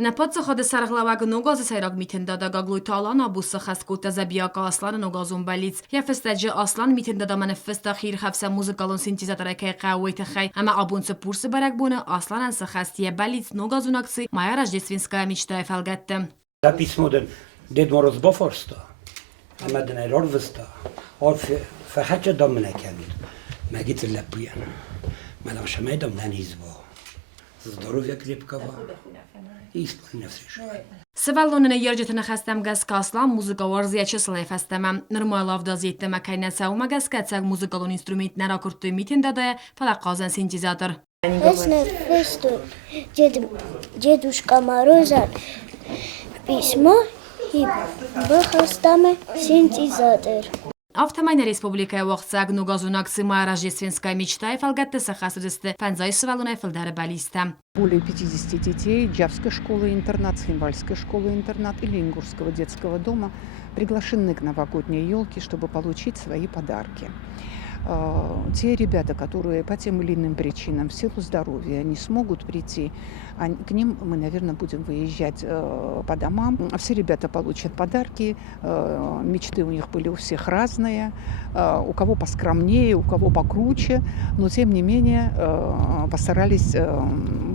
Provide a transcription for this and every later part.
Напад خود سرغلوگ نوگاز سیراگ میتندادا گاگلوی تالان آبوس خسکوت زبیاک آسلان نوگازون بلیت یا فستجی آسلان میتندادا من فست خیر خفس موزیکالون سینتیزاتر که قوی تخی اما آبون سپورس برگ بونه آسلان انس خستی بلیت نوگازون اکسی مایا رجدیسوینسکا میشتای فلگتم. Zapismo det var oss första. Men den är rörvesta. Har för hatcha domna känner. Men git till läppian. Men de ska med dem den hizbo. Здоровья крепкого. И исполнение все. سوالون نیارجت نخستم گس کاسلام موزیکا ورزی چسلی فستم نرمال افداز یتم کینه سو مگس کتسگ موزیکالون اینسترومنت نراکرتوی میتنداده فلق قازن سینتیزاتر. Ясно, что дедушка Мороза письмо и бахастаме синтезатор. Автомайна республика вақт саг нугазунак сыма рождественская мечта и фалгатте сахасудисты фанзай свалуна филдары балиста. Более 50 детей Джавской школы-интернат, Цхинвальской школы-интернат и Ленгурского детского дома приглашены к новогодней елке, чтобы получить свои подарки. Те ребята, которые по тем или иным причинам в силу здоровья не смогут прийти, к ним мы, наверное, будем выезжать по домам. Все ребята получат подарки, мечты у них были у всех разные, у кого поскромнее, у кого покруче, но тем не менее постарались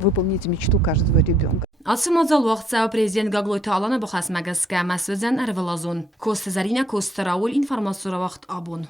выполнить мечту каждого ребенка. Асымазал вақытса президент Гаглой Таалана бұқас мәгіске мәсөзен әрвілазун. Кост Зарина Кост Рауль информациялы вақыт абун.